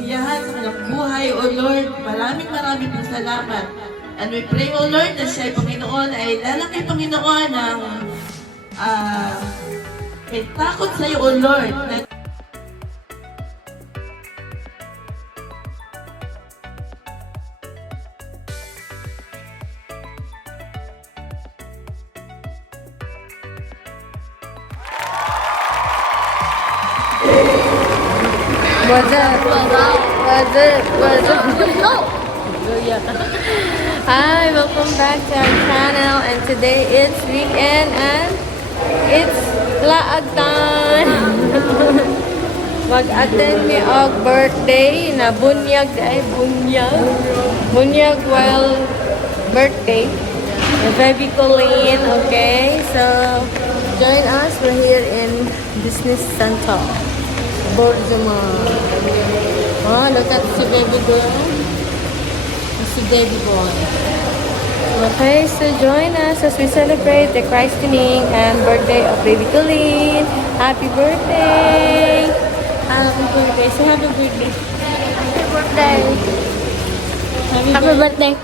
kasiyahan sa kanyang buhay, O Lord. Maraming pong salamat. And we pray, O Lord, na siya, Panginoon, ay lalaki, Panginoon, ng may takot sa iyo, O Lord. What's up? What's up? Hi, welcome back to our channel, and today it's weekend and it's laagtan. Mag-attend mi og birthday na bunyag while birthday. The baby Colleen, okay? So join us. We're here in Business Center. Borzuma. Oh, look at si baby girl. Si baby boy. Okay, so join us as we celebrate the christening and birthday of baby Colleen. Happy birthday! Happy birthday. So happy birthday. Happy birthday. Happy birthday.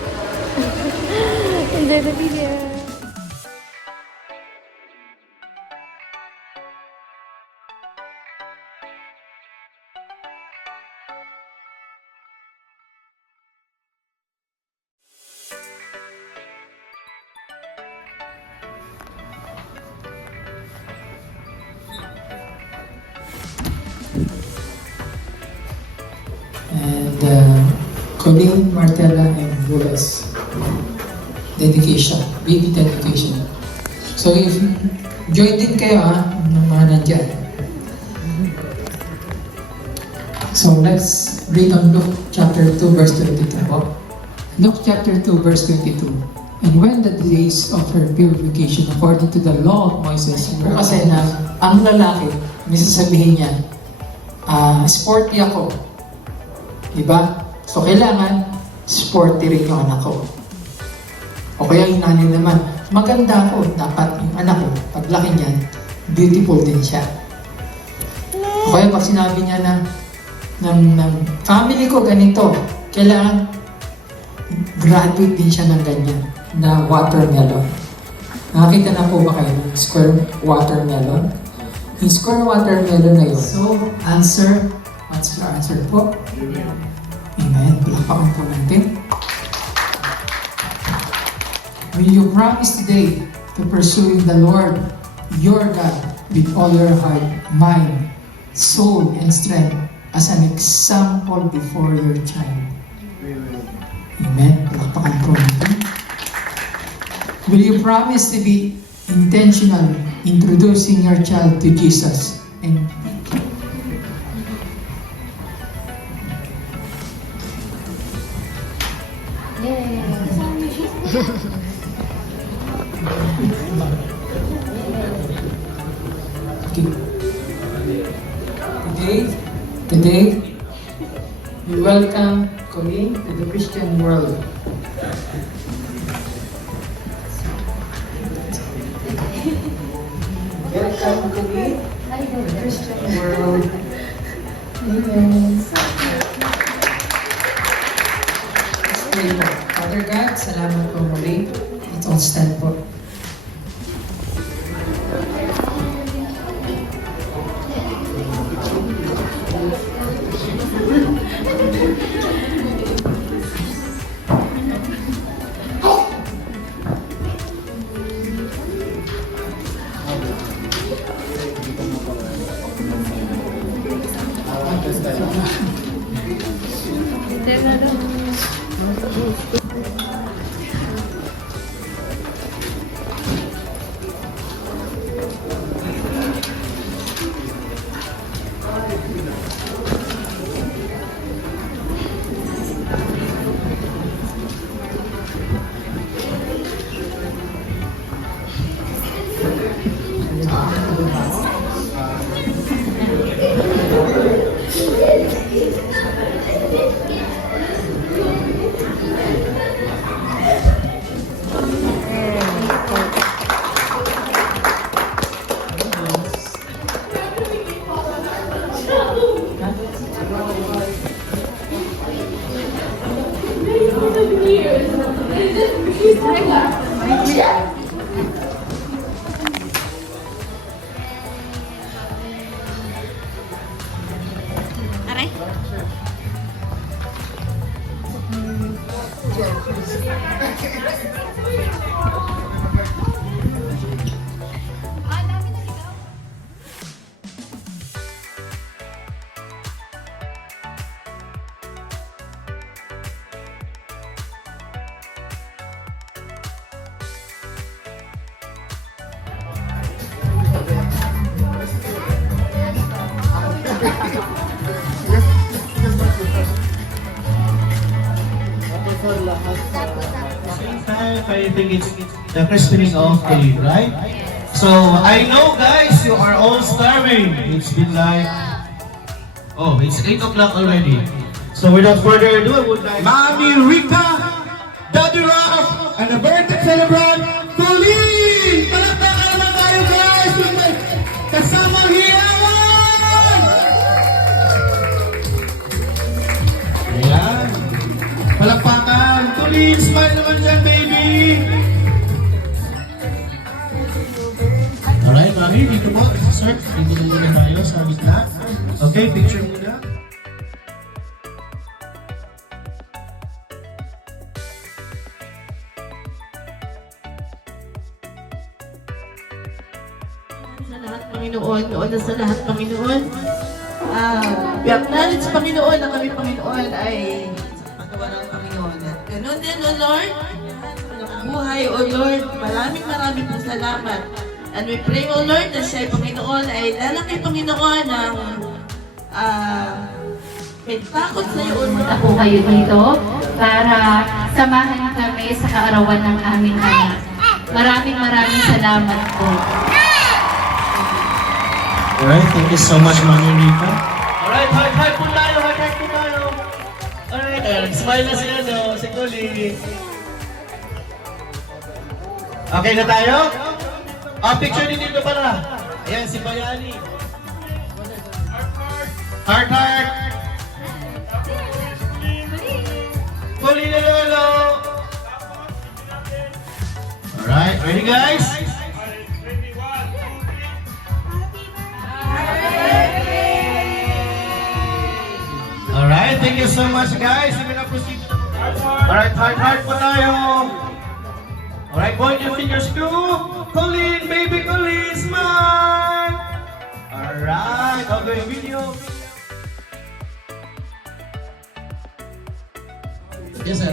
Enjoy the video. And Colleen, Martella, and Rulas. Dedication, baby dedication. So if join din kayo ng mga nandyan. So let's read on Luke chapter 2 verse 22. Luke chapter 2 verse 22. And when the days of her purification according to the law of Moses, kasi na ang lalaki, may sasabihin niya, sporty ako. Diba? So, kailangan sporty rin yung anak ko. O kaya yung nanay naman, maganda ako. Dapat yung anak ko, paglaki niya, beautiful din siya. O kaya pag sinabi niya na ng family ko ganito, kailangan graduate din siya ng ganyan, na watermelon. Nakakita na po ba kayo ng square watermelon? Yung square watermelon na yun. So, answer. What's your answer po? Amen. Palakpakan po natin. Will you promise today to pursue the Lord, your God, with all your heart, mind, soul, and strength as an example before your child? Amen. Palakpakan po natin. Will you promise to be intentional introducing your child to Jesus and Today, we welcome Colleen to the Christian world. Welcome, Colleen, to the Christian world. Amen. Let's pray po. Father God, salamat po muli. Let's all stand po. Aray. I think it's the christening of the lead, right? So I know, guys, you are all starving. It's been like, oh, it's 8 o'clock already. So without further ado, I would like Mami Rika, Daddy Ralph, and the birthday celebrant, Pauline! Palakpakan naman tayo, guys! Kasamang hiyawan! Ayan. Palakpakan. Pauline, smile naman dyan, baby! Alright, Mami, dito po. Sir, dito muna tayo sa gitna. Okay, picture muna. Sa lahat, Panginoon, noon na sa lahat, Panginoon. We acknowledge, Panginoon, na kami, Panginoon, ay sa pagawa ng Panginoon. At ganun din, O Lord, walang buhay, O Lord, maraming pong salamat. And we pray, O Lord, na siya, Panginoon, ay lalaki, Panginoon, ng may takot sa iyo, O Lord. Punta po kayo dito para samahan kami sa kaarawan ng aming anak. Maraming salamat po. Alright, thank you so much, Mami Rika. Alright, heart po tayo, heart po tayo. Alright, smile na si si Collie. Okay na tayo? Picture din dito para. Ayan, si Bayani. Heart. Collie na lolo. Alright, ready guys? Alright, thank you so much guys. We're gonna proceed. Alright, heart po tayo. Alright, point your fingers to Colleen, baby Colleen, smile. Alright, okay, video. Yes, sir.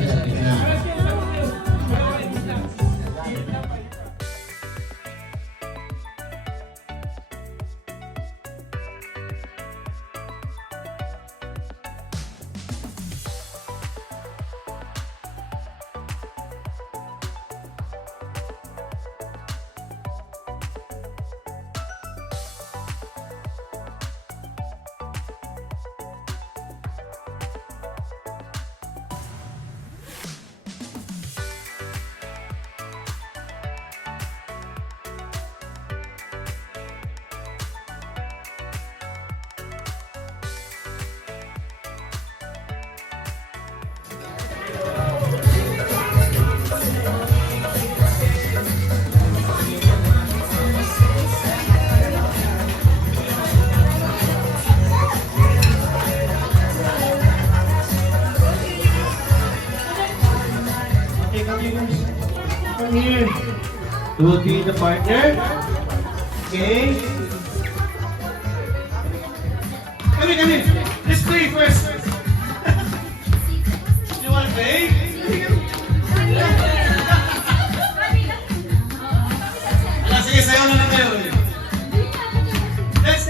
From here, who will be the partner? Okay. Come in. Let's play first. You want to play? Sige, sayaw na lang kayo. Dance.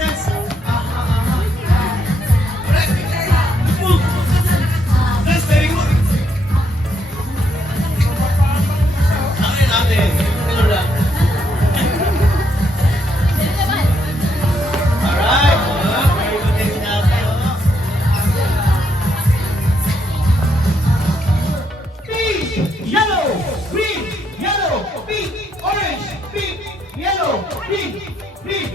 Move. Dance, very good. Natin. Alright. Very good thing natin. Pink, yellow, green, yellow, pink, orange, pink, yellow, pink, green.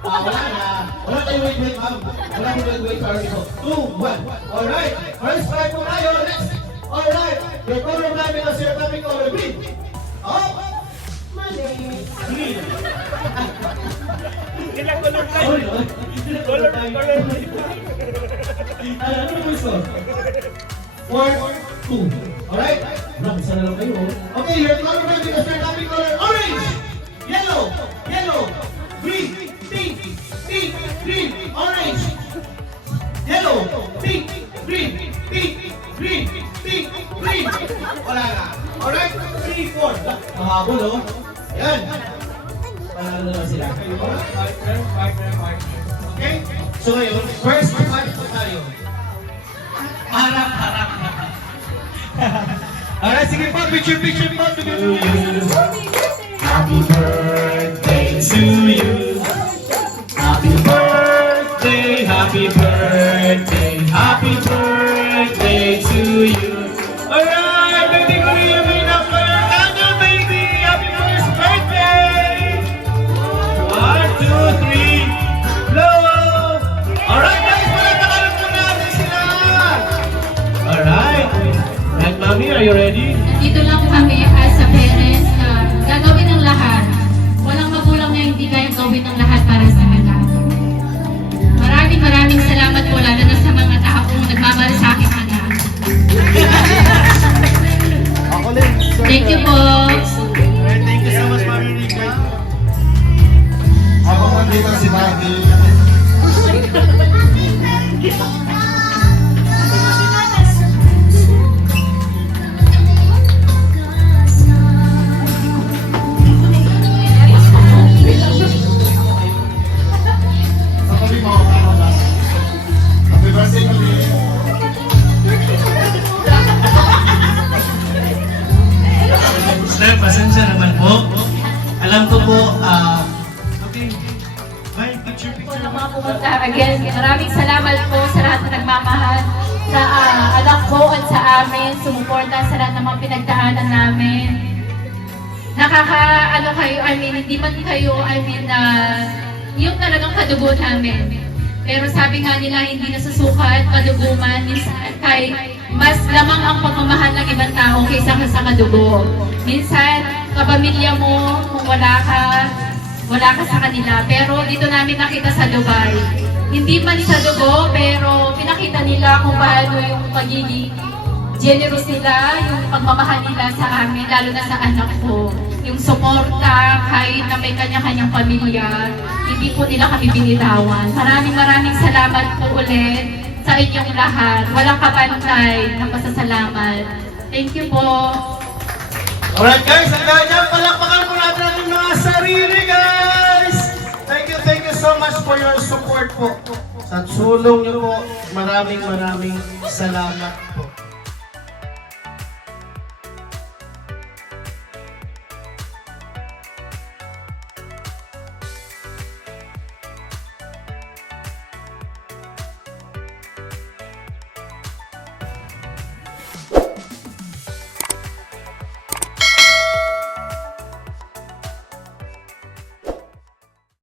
Wala na. Wala tayo wait, ma'am. Wala tayo wait. Sorry po. 2, 1. Alright. First try po tayo. Next. Alright. Your color namin na sir, namin color green. Oh! Green. Ilang color tayo? Sorry, Color. ano mo gusto? 4, 2. Alright? Isa na lang kayo. Okay, your color namin na sir, namin color orange. Yellow. Green. Pink. Green. Orange. Yellow. Pink. Green. Wala na. Alright? 3, 4. Mahabol, oh. Yan. Panalo na sila. Okay? So ngayon, first fight po tayo. Harap. Alright, sige po. Picture po. Happy birthday to you. Happy birthday to you. Alright, baby, Korea, may number. Baby, happy first birthday. 1, 2, 3, blow. Alright, guys, palatakan po natin sila. Alright. Right, Mami, are you ready? Dito lang kami as a parents na gagawin ng lahat. Walang magulang na hindi kaya gawin ng lahat para sa anak. Maraming salamat po lalo na sa mga taong nagmamahal sa aking anak. Thank you po. Alright, thank you so much, Mami Rica. Habang nandito si Daddy, sa kami mga kailangan. Happy birthday kami. Sir, pasensya naman po. Alam ko po, okay. Bye, picture. Po ng mga pumunta. Again, maraming salamat po sa lahat na nagmamahal sa anak ko at sa amin, sumuporta sa lahat ng mga pinagdaanan namin. Hindi man kayo, yung talagang kadugo namin. Pero sabi nga nila, hindi nasusukat, kadugo man, minsan kahit mas lamang ang pagmamahal ng ibang tao kaysa sa kadugo. Minsan, kapamilya mo, kung wala ka sa kanila. Pero dito namin nakita sa Dubai. Hindi man sa dugo, pero pinakita nila kung paano yung pagiging generous nila, yung pagmamahal nila sa amin, lalo na sa anak ko. Yung suporta, kahit na may kanya-kanyang pamilya, hindi po nila kami binitawan. Maraming salamat po ulit sa inyong lahat. Walang kapantay na pasasalamat. Thank you po. Alright guys, hanggang dyan, palakpakan po natin ang mga sarili guys! Thank you so much for your support po. Sa tulong niyo po, maraming salamat po.